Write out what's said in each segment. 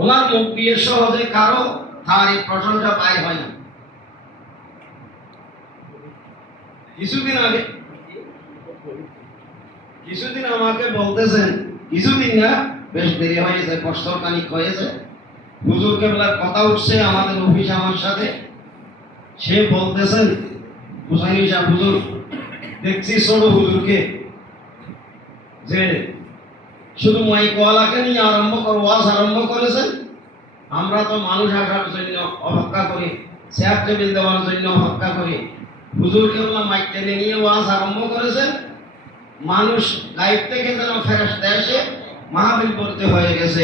ওনার মুখ দিয়ে সহজে কারও তার এই প্রশংসা পায় হয় না। কিছুদিন আগে, কিছুদিন আমাকে বলতেছেন, কিছুদিন না, বেশ দেরি হয়েছে কষ্ট খানিক হয়েছে। হুজুর কথা উঠছে আমাদের অফিস আমার সাথে। সে বলতেছেন, হুসাইন হুজুর, দেখছি ছোট হুজুরকে যে শুধু মাইকওয়ালাকে নিয়ে আরম্ভ কর, ওয়াজ আরম্ভ করেছেন। আমরা তো মানুষ আসার জন্য অপেক্ষা করি চেয়ার টেবিল দেওয়ার জন্য অপেক্ষা করি। হুজুর কেবলা মাইক টেনে নিয়ে ওয়াজ আরম্ভ করেছেন। মানুষ লাইফ থেকে যেন ফেরস্তা এসে মাহফিল করতে হয়ে গেছে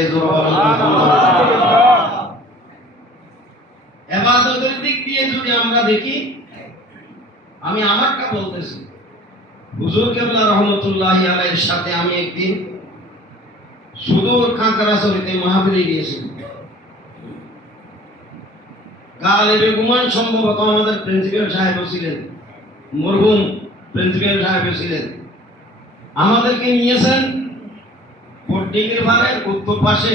এবাদতের দিক দিয়ে যদি আমরা দেখি, আমি আমারটা বলতেছি। হুজুর কেবলা রহমতুল্লাহ আলাইহির সাথে আমি একদিন সুদূর খাঁকারাচরিতে মাহফিলে গিয়েছিলাম গালেবে গুমান সম্ভবত আমাদের প্রিন্সিপাল সাহেব ছিলেন। মরহুম প্রিন্সিপাল সাহেব ছিলেন। আমাদেরকে নিয়েছেন ফোর্টিংয়ের ভাড়ে উত্তর পাশে।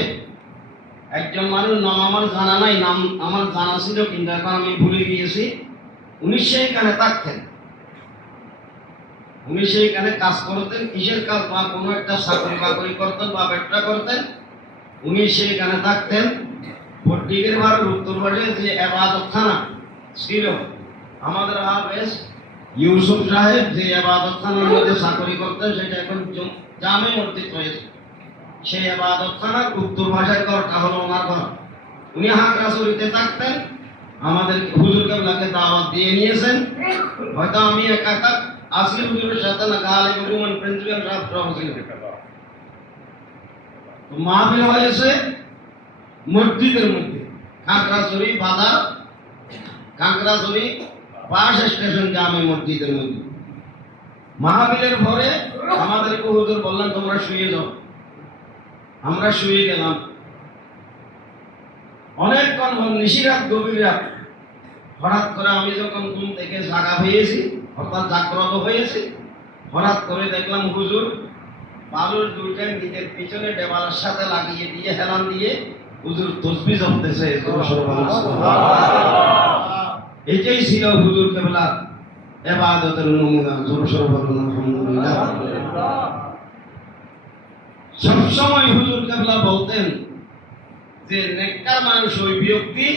একজন মানুষ, নাম আমার জানা নাই, নাম আমার জানা ছিল, কিন্তু এখন আমি ভুলে গিয়েছি। উনি সেইখানে থাকতেন। উনি সেইখানে কাজ করতেন, কিসের কাজ? বা কোনো একটা চাকরি বাকরি করতেন, বা ব্যবসা করতেন। উনি সেইখানে থাকতেন। ফটিকের বাড়ির উত্তর পাশে যে এবাদত খানা ছিল আমাদের হাফেজ ইউসুফ সাহেব যে এবাদত খানার মধ্যে চাকরি করতেন, সেটা এখন জামে মসজিদ হয়েছে সেই এবাদত খানার উত্তর ভাষায় ঘরটা হলো ওনার ঘর। উনি হাঁকড়াছড়িতে থাকতেন। আমাদের হুজুর কেবলাকে দাওয়াত দিয়ে নিয়েছেন। হয়তো আমি একা একা হুজুরের সাথে না গালে রুমান প্রিন্সিপাল সাহেব সহ ছিলেন তো মাহফিল হয়েছে মসজিদের মধ্যে। কাঁকড়াছড়ি বাজার কাঁকড়াছড়ি বাস স্টেশন জামে মসজিদের মধ্যে। মাহফিলের পরে আমাদেরকে হুজুর বললেন, তোমরা শুয়ে যাও। আমরা শুয়ে গেলাম। অনেকক্ষণ নিশিরাত গভীর রাত। হঠাৎ করে আমি যখন ঘুম থেকে জাগা হয়েছি, অর্থাৎ জাগ্রত হয়েছি, হঠাৎ করে দেখলাম হুজুর বালুর দুইটা নিজের পিছনে দেওয়ালের সাথে লাগিয়ে দিয়ে, হেলান দিয়ে হুজুর তসবি জপতেছে। এটাই ছিল হুজুর কেবলা এবাদতের নমুনা, জোর সর বলুন, আলহামদুলিল্লাহ। সবসময় হুজুর কেবলা বলতেন যে, নেককার মানুষ ওই ব্যক্তি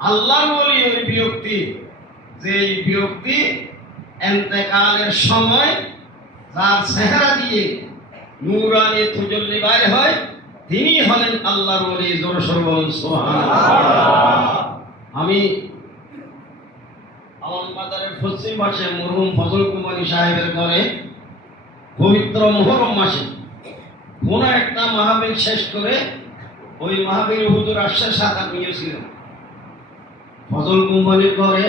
আল্লাহর ওলি ওই ব্যক্তি যে ব্যক্তি এন্তেকালের সময় যার চেহারা দিয়ে নূরানি তুজল্লি বাইর হয়, তিনি হলেন আল্লাহর ওলি জোর সর্বল আমি আলম বাজারের পশ্চিম পাশে মরহুম ফজল কুমারী সাহেবের ঘরে পবিত্র মোহরম মাসে কোনো একটা মাহবিল শেষ করে ওই মাহবিল হুজুর আশ্বাস সাঁতার নিয়েছিলেন ফজল কোম্পানির ঘরে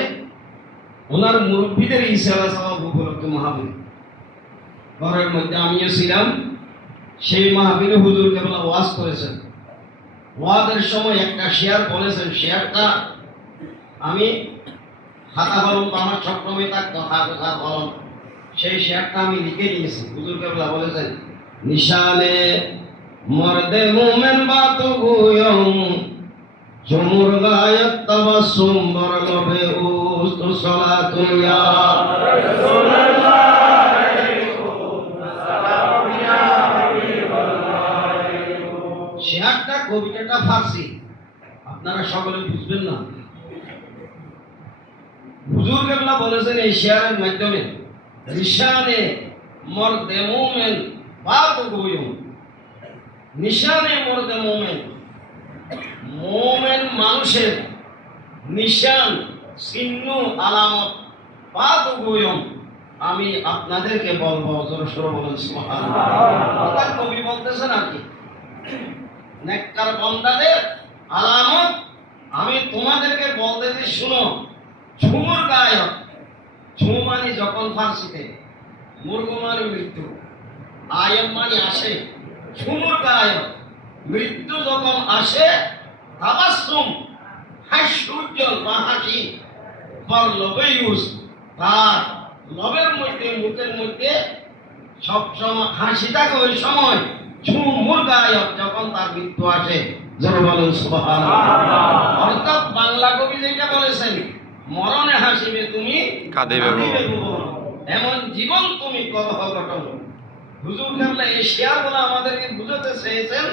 ওনার মুরব্বীদের ইসারা সবাব উপলক্ষে মাহবিল। ঘরের মধ্যে আমিও ছিলাম। সেই মাহবিলে হুজুর কেবল ওয়াজ করেছেন ওয়াজের সময় একটা শেয়ার বলেছেন শেয়ারটা আমি খাতা কলম তো আমার সবসময় থাকতো খাতা কলম, সেই শেয়ারটা আমি লিখে নিয়েছি হুজুর কেবলা বলেছেন, নিশালে মর্দে মোমেন বাত গুয়ম জুমুর গায়ত তাবাসসুম বরলবে উস্ত সালাতুন ইয়া শেয়ারটা কবিতাটা ফার্সি। আপনারা সকলে বুঝবেন না। হুজুর কেবলা বলেছেন এই শেয়ারের মাধ্যমে। নিশানে মর্দে মোমেন বাত গুয়ম নিশানে মোমেন মোমেন। মানুষের নিশান চিহ্ন আলামত, পাত গুয়ম আমি আপনাদেরকে বলব বলেন কবি বলতেছেন আর কি নেককার বন্দাদের আলামত আমি তোমাদেরকে বলতেছি শুনো, ঝুমুর গায়ক ঝুম মানে যখন ফার্সিতে মুরগুমার মৃত্যু, আয়ম মানে আসে, ঝুমুর গায়ক মৃত্যু যখন আসে তাবাসসুম হাস্যুজ্জ্বল বা হাসি ফর লবে ইউজ তার লবের মধ্যে মুখের মধ্যে সব সময় হাসি থাকে ওই সময় ছু মুরগায়ক যখন তার মৃত্যু আসে। জোর বলুন অর্থাৎ বাংলা কবি যেটা বলেছেন মরণে হাসিবে তুমি কাঁদিবে। এমন জীবন তুমি কলহ ঘটন হুজুর কেবলা এশিয়া বলে আমাদেরকে বুঝাতে চেয়েছেন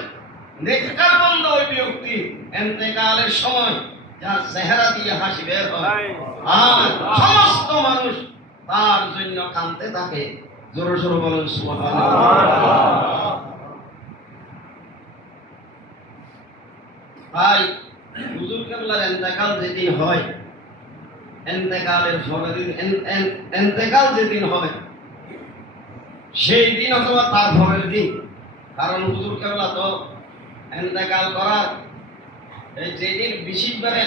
নেককার বন্ধ ওই ব্যক্তি এন্তেকালের সময় যার চেহারা দিয়ে হাসি বের হয়। আর সমস্ত মানুষ তার জন্য কানতে থাকে। জোরে জোরে বলেন সুবহানাল্লাহ। ভাই হুজুর কেবলার এন্তেকাল যেদিন হয় এন্তেকালের পরের দিন এন- এন- এন্তেকাল যেদিন হয় সেই দিন অথবা তার পরের দিন। কারণ হুজুর কেবলা তো এন্তেকাল করার যেদিন বিশিষবারে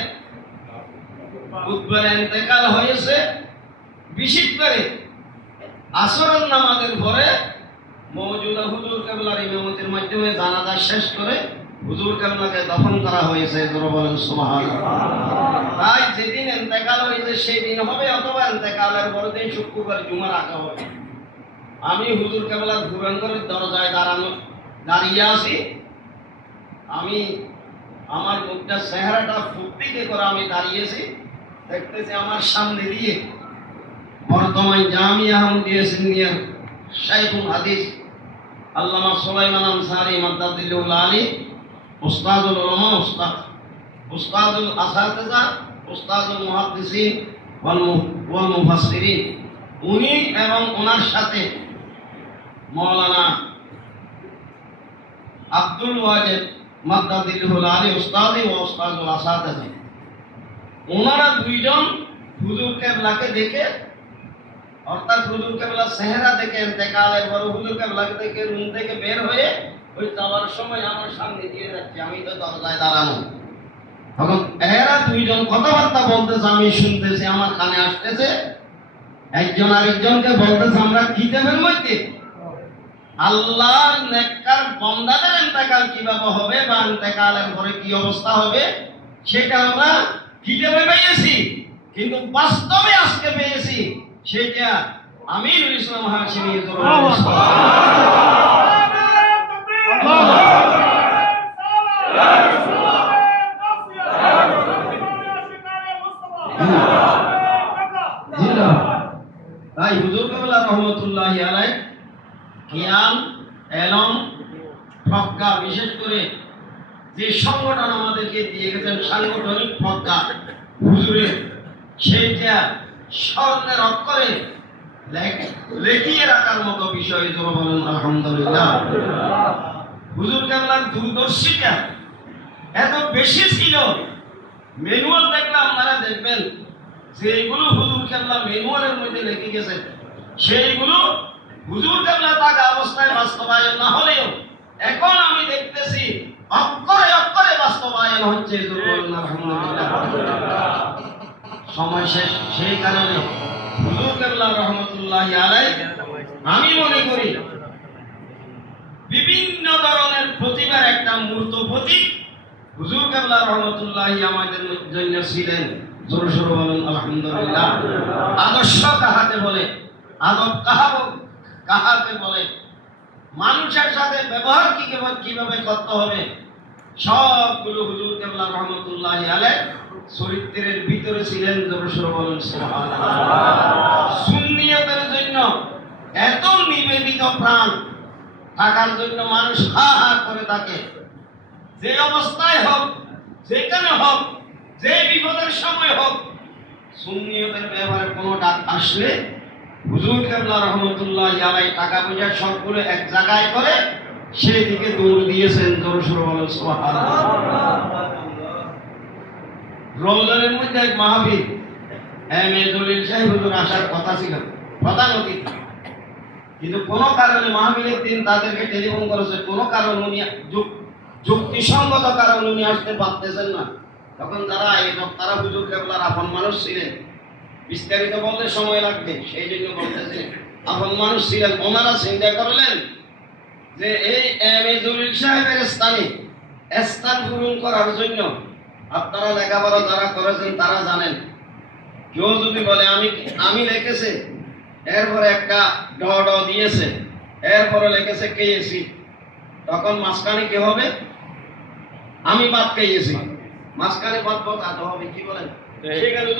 বুধবারে এন্তেকাল হয়েছে বিশিষবারে আসরের নামাজের পরে মৌজুদা হুজুর কেবলার ইমামতির মাধ্যমে জানাজা শেষ করে হুজুর কেবলাকে দফন করা হয়েছে বলেন, সুবহানাল্লাহ। তাই যেদিন এন্তেকাল হয়েছে, সেই দিন হবে অথবা এন্তেকালের পরের দিন শুক্রবার, জুমার আগে হবে। আমি হুজুর কেবলার ভুবঙ্করের দরজায় দাঁড়ানো দাঁড়িয়ে আছি। আমি আমার মুখটা চেহারাটা ফুর্তিকে করে আমি দাঁড়িয়েছি, দেখতেছি আমার সামনে দিয়ে বর্তমান জামিয়া আহমদিয়া সিনিয়র শাইখুল হাদিস, আল্লামা সুলাইমান আনসারি মাদ্দাদিল্লুল আলী, উস্তাদুল উলামা, উস্তাদ, উস্তাদুল আসাতিজা, উস্তাদুল মুহাদ্দিসিন ওয়াল মুফাসসিরিন। উনি এবং ওনার সাথে মৌলানা আব্দুল ওয়াজেদ মাদ্দাদিল্লুল আলী উস্তাদি ও উস্তাদুল আসাতিজা ওনারা দুইজন হুজুর কেবলাকে দেখে, অর্থাৎ হুজুর কেবলা চেহারা দেখে ইন্তেকালের পর হুজুর কেবলাকে দেখে, রুম থেকে বের হয়ে ওই যাওয়ার সময় আমার সামনে দিয়ে যাচ্ছে, আমি তো দরজায় দাঁড়ানো তখন এরা দুইজন কথাবার্তা বলতেছে, আমি শুনতেছি, আমার কানে আসতেছে, একজন আরেকজনকে বলতেছে, আমরা কিতাবের মধ্যে আল্লাহর নেককার বন্দাদের ইন্তেকাল কীভাবে হবে বা ইন্তেকালের পরে কি অবস্থা হবে সেটা আমরা কিতাবে পেয়েছি। কিন্তু বাস্তবে আজকে পেয়েছি সেটা আমিরুল ইসলাম হাসিমি তাই হুজুর কাবলা রহমতুল্লাহ আলাই জ্ঞান এলম, প্রজ্ঞা, বিশেষ করে যে সংগঠন আমাদেরকে দিয়ে গেছেন সাংগঠনিক প্রজ্ঞা, হুজুরের, সেইটা স্বর্ণের অক্ষরে লেখিয়ে রাখার মতো বিষয় তো বলেন, আলহামদুলিল্লাহ। হুজুর কাবলার দূরদর্শিতা এত বেশি ছিল। ম্যানুয়াল দেখলে আপনারা দেখবেন যে এইগুলো হুজুর কেবলা ম্যানুয়ালের মধ্যে লিখে গেছে সেইগুলো হুজুর কেবলা থাকা অবস্থায় বাস্তবায়ন না হলেও এখন আমি দেখতেছি অক্ষরে অক্ষরে বাস্তবায়ন হচ্ছে। সময় শেষ, সেই কারণে হুজুর কেবলা রহমতুল্লাহ আলাই আমি মনে করি বিভিন্ন ধরনের প্রতিভার একটা মূর্ত প্রতীক হুজুর কেবলা রহমতুল্লাহ আমাদের জন্য ছিলেন জোর সোর আলহামদুলিল্লাহ। আদর্শ কাহাকে বলে? আদব কাহা কাহাকে বলে? মানুষের সাথে ব্যবহার কি কিভাবে- করতে হবে? সবগুলো হুজুর কেবলা রহমতুল্লাহ আলাই চরিত্রের ভিতরে ছিলেন জোর সোর বলুন সুন্নিয়তের জন্য এত নিবেদিত প্রাণ থাকার জন্য মানুষ হা হা করে থাকে। যে অবস্থায় হোক, যেখানে হোক, যে বিপদের সময় হোক, সুন্নিয়তের ব্যাপারে কোনো ডাক আসলে হুজুর কেবলা রহমতুল্লাহ আলাই টাকা পয়সা সবগুলো এক জায়গায় করে, সেই দিকে দৌড় দিয়েছেন জোর সুর বলেন রমজানের মধ্যে এক মাহফিল। এম এ জলিল সাহেব হুজুর আসার কথা ছিল, প্রধান অতিথি। কিন্তু কোনো কারণে মাহফিলের দিন তাদেরকে টেলিফোন করেছে, কোনো কারণ উনি যুক্তিসঙ্গত কারণ উনি আসতে পারতেছেন না। তখন যারা এসব তারা হুজুর কেবলার আপন মানুষ ছিলেন। বিস্তারিত বলতে সময় লাগবে, সেই জন্য বলতেছে। আপন মানুষ ছিলেন ওনারা চিন্তা করলেন যে এই এম এ জলিল সাহেবের স্থানে স্থান পূরণ করার জন্য আপনারা লেখাপড়া যারা করেছেন তারা জানেন। কেউ যদি বলে, আমি আমি লিখেছে। এরপরে একটা ড ড দিয়েছে। এরপরে লিখেছে কেএসি তখন মাঝখানে কে হবে? আমি বাদ পেয়েছি মাঝখানে বাদ তো হবে, কি বলেন। সেখানে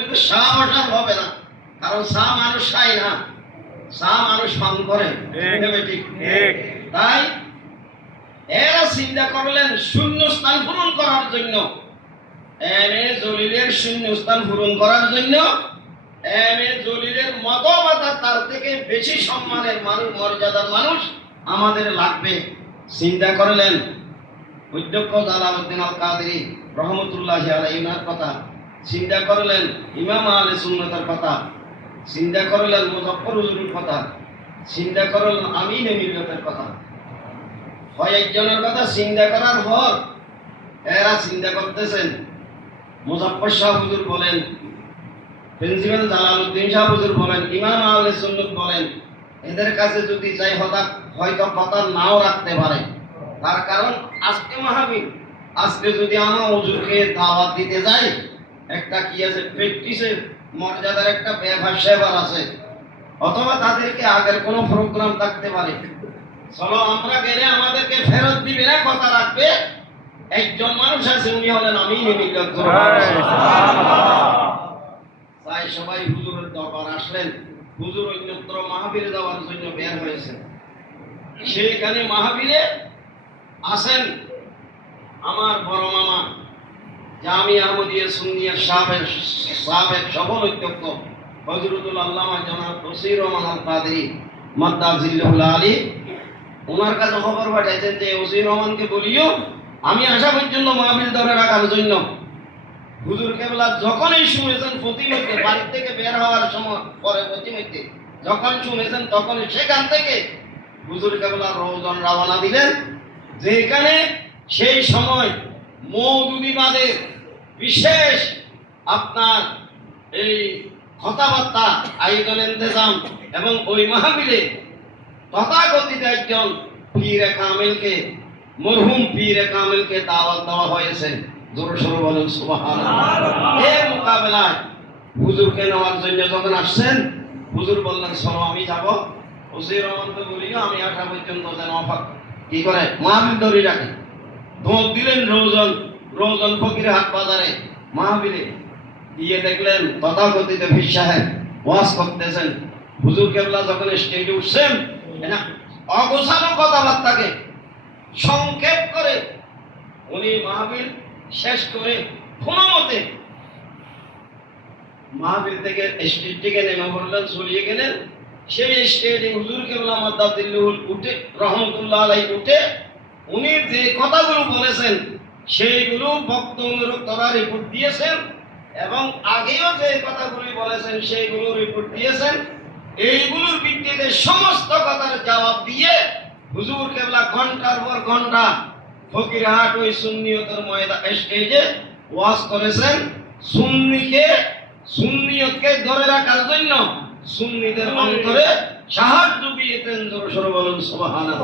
হবে না কারণ শাহ মানুষ খাই না শাহ মানুষ পান করে। ঠিক। তাই এরা চিন্তা করলেন শূন্য স্থান পূরণ করার জন্য। এম এ জলিলের শূন্য স্থান পূরণ করার জন্য এম এ জলিলের মতবাদা তার থেকে বেশি সম্মানের মানুষ মর্যাদার মানুষ আমাদের লাগবে। চিন্তা করলেন অধ্যক্ষ জালালউদ্দিন আল কাদেরি রহমতুল্লাহ আলাইনার কথা। চিন্তা করলেন ইমাম আলী সুন্নতের কথা চিন্তা করলেন মুজফর হুজুরের কথা চিন্তা করলেন আমিন মিল্লতের কথা হয় একজনের কথা চিন্তা করার পর এরা চিন্তা করতেছেন। মুজফর শাহ হুজুর বলেন, প্রিন্সিপাল জালালউদ্দিন শাহ হুজুর বলেন, ইমাম আহলে সুন্নত বলেন, এদের কাছে যদি চাই হঠাৎ হয়তো কথা নাও রাখতে পারে। তার কারণ আজকে মাহফিল আজকে যদি আমার হুজুরকে দাওয়াত দিতে যাই একটা কি আছে? প্র্যাকটিসের মর্যাদার একটা ব্যবহার সেবার আছে। অথবা তাদেরকে আগের কোনো প্রোগ্রাম থাকতে পারে। চলো আমরা গেলে আমাদেরকে ফেরত দিবে না কথা রাখবে। একজন মানুষ আছে উনি হলেন আমি তাই সবাই হুজুরের দরবার আসলেন। হুজুর অন্যত্র মাহবীরে যাওয়ার জন্য বের হয়েছে সেইখানে মাহবীরে আসেন আমার বড় মামা। জামি আহমদিয়া সুন্নিয়া সাহেবের সাহেবের সফল অধ্যক্ষ হজরতুল আল্লামা জনাব বসির রহমান আল কাদরি মাদ্দাজিল্লাহুল আলী। ওনার কাছে খবর পাঠাইছেন যে, ওসির রহমানকে বলিও, আমি আসা পর্যন্ত মাহফিল ধরে রাখার জন্য হুজুর কেবলা যখনই শুনেছেন প্রতিমধ্যে বাড়ি থেকে বের হওয়ার সময় পরে প্রতিমধ্যে যখন শুনেছেন তখন সেখান থেকে হুজুর কেবলা রওজন রাওয়ানা দিলেন। যে এখানে সেই সময় মৌদুদিবাদের বিশেষ আপনার এই কথাবার্তা আয়োজন ইন্তজাম এবং ওই মাহফিলে তথাকথিত একজন পীরে কামেলকে মরহুম পীরে কামেলকে দাওয়াত দেওয়া হয়েছে। জোরে সরে বলেন, সুবহানাল্লাহ। এর মোকাবেলায় হুজুরকে নেওয়ার জন্য যখন আসছেন, হুজুর বললেন, চলো, আমি যাব। ওসি রহমানকে বলিও আমি আসা পর্যন্ত যেন অফাক কি করে? মাহবিল ধরে রাখে। দৌড় দিলেন রোজন রোজন ফকির হাট বাজারে মাহবিলে গিয়ে দেখলেন তথাকথিত ফির সাহেব ওয়াজ করতেছেন। হুজুর কেবলা যখন স্টেজে উঠছেন অগোছানো কথাবার্তাকে সংক্ষেপ করে উনি মাহবিল শেষ করে কোনো মতে মাহবিল থেকে স্টেজ থেকে নেমে পড়লেন চলিয়ে গেলেন। সেই স্টেজে হুজুর কেবলা মাদ্দাদিল্লুল উঠে, রহমতুল্লাহ আলাই উঠে উনি যে কথাগুলো বলেছেন সেইগুলো বক্তব্যের তারা রিপোর্ট দিয়েছেন এবং আগেও যে কথাগুলি বলেছেন সেইগুলো রিপোর্ট দিয়েছেন। এইগুলোর ভিত্তিতে সমস্ত কথার জবাব দিয়ে হুজুর কেবলা ঘণ্টার পর ঘণ্টা ফকিরহাট ওই সুন্নিয়তের ময়দা স্টেজে ওয়াজ করেছেন সুন্নিকে সুন্নিয়তকে ধরে রাখার জন্য সুন্নিদের অন্তরে সাহায্য দিয়েছেন জোর সরে বলুন সুবহানাল্লাহ।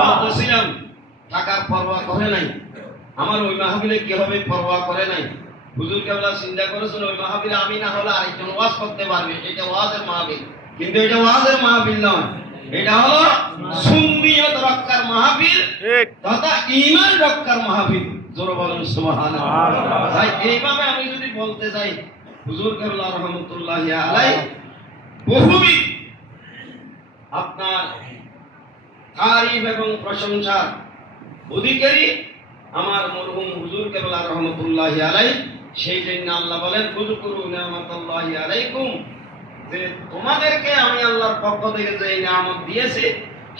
বলতেছিলাম টাকার পরোয়া করে নাই। আমার ওই মাহফিলে কি হবে পরোয়া করে নাই? হুজুর কেবলা চিন্তা করেছেন ওই মাহফিলে আমি না হলে আরেকজন ওয়াজ করতে পারবে? এটা ওয়াজের মাহফিল। কিন্তু এটা ওয়াজের মাহফিল নয়। এটা হলো সুন্নিয়ত রক্ষার মাহফিল তথা ইমান রক্ষার মাহফিল। জোর বলেন সুবহানাল্লাহ। সুবহানাল্লাহ। তাই এইভাবে আমি যদি বলতে চাই হুজুর কেবলা রহমতুল্লাহ আলাই বহুবিধ আপনার তারিফ এবং প্রশংসার অধিকারী আমার মরহুম হুজুর কেবলা রহমতুল্লাহ আলাই সেই জন্য আল্লাহ বলেন কুজুকুরু নিয়ামতুল্লাহ আলাইকুম। যে তোমাদেরকে আমি আল্লাহর পক্ষ থেকে যে নিয়ামত দিয়েছি,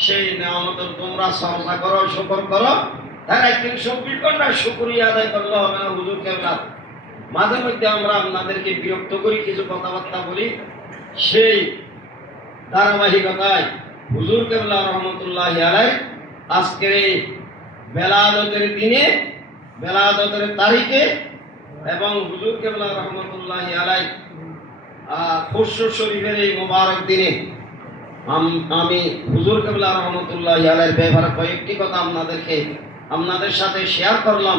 সেই নিয়ামতের তোমরা চর্চা করো শুকর করো। তার একদিন চব্বিশ ঘণ্টা শুক্রিয়া আদায় করলে হবে না হুজুর কেবলা, মাঝে মধ্যে আমরা আপনাদেরকে বিরক্ত করি, কিছু কথাবার্তা বলি। সেই ধারাবাহিকতায় হুজুর কেবলা রহমতুল্লাহ আলাই আজকের এই বেলাদতের দিনে, বেলাদতের তারিখে এবং হুজুর কেবলা রহমতুল্লাহ আলাই খুশর শরীফের এই মোবারক দিনে আমি হুজুর কেবলা রহমতুল্লাহ আলাইয়ের ব্যাপারে কয়েকটি কথা আপনাদেরকে, আপনাদের সাথে শেয়ার করলাম।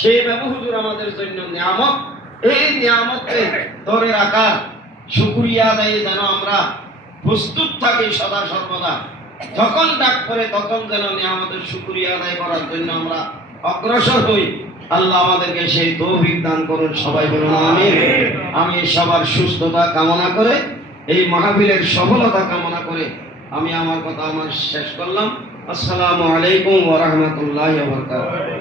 সেই বাবু হুজুর আমাদের জন্য নিয়ামত। এই নিয়ামতকে ধরে রাখার শুকুরিয়া আদায়ে যেন আমরা প্রস্তুত থাকি সদা সর্বদা। যখন ডাক করে তখন যেন আমাদের শুক্রিয়া আদায় করার জন্য আমরা অগ্রসর হই। আল্লাহ আমাদেরকে সেই তৌফিক দান করুন। সবাই বলুন আমিন। আমি সবার সুস্থতা কামনা করে এই মাহফিলের সফলতা কামনা করে আমি আমার কথা আমার শেষ করলাম। আসসালামু আলাইকুম ওয়া রাহমাতুল্লাহি ওয়া বারাকাতুহু।